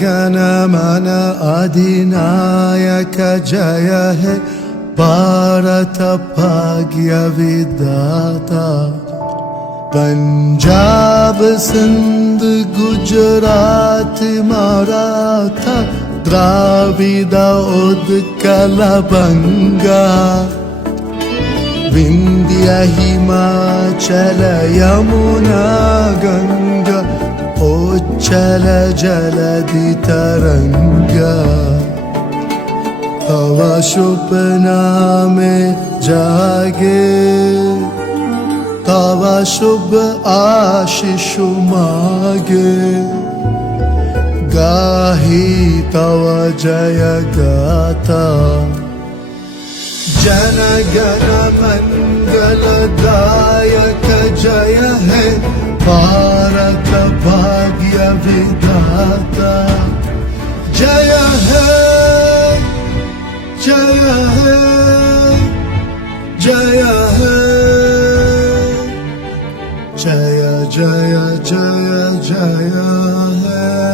गण मन अधिनायक जय है भारत भाग्य विधाता। पंजाब सिंध गुजरात मराठा द्राविड उत्कल बंगा। विंध्य हिमाचल यमुना गंगा उच्चल जलधि तरंगा। तव शुभ नामे जागे तव शुभ आशीष मागे। गाही तव जय गाथा। जन गण मंगलदायक जय है भारत भाग्य विधाता। जय है जय है जय है जय जय जय जय है।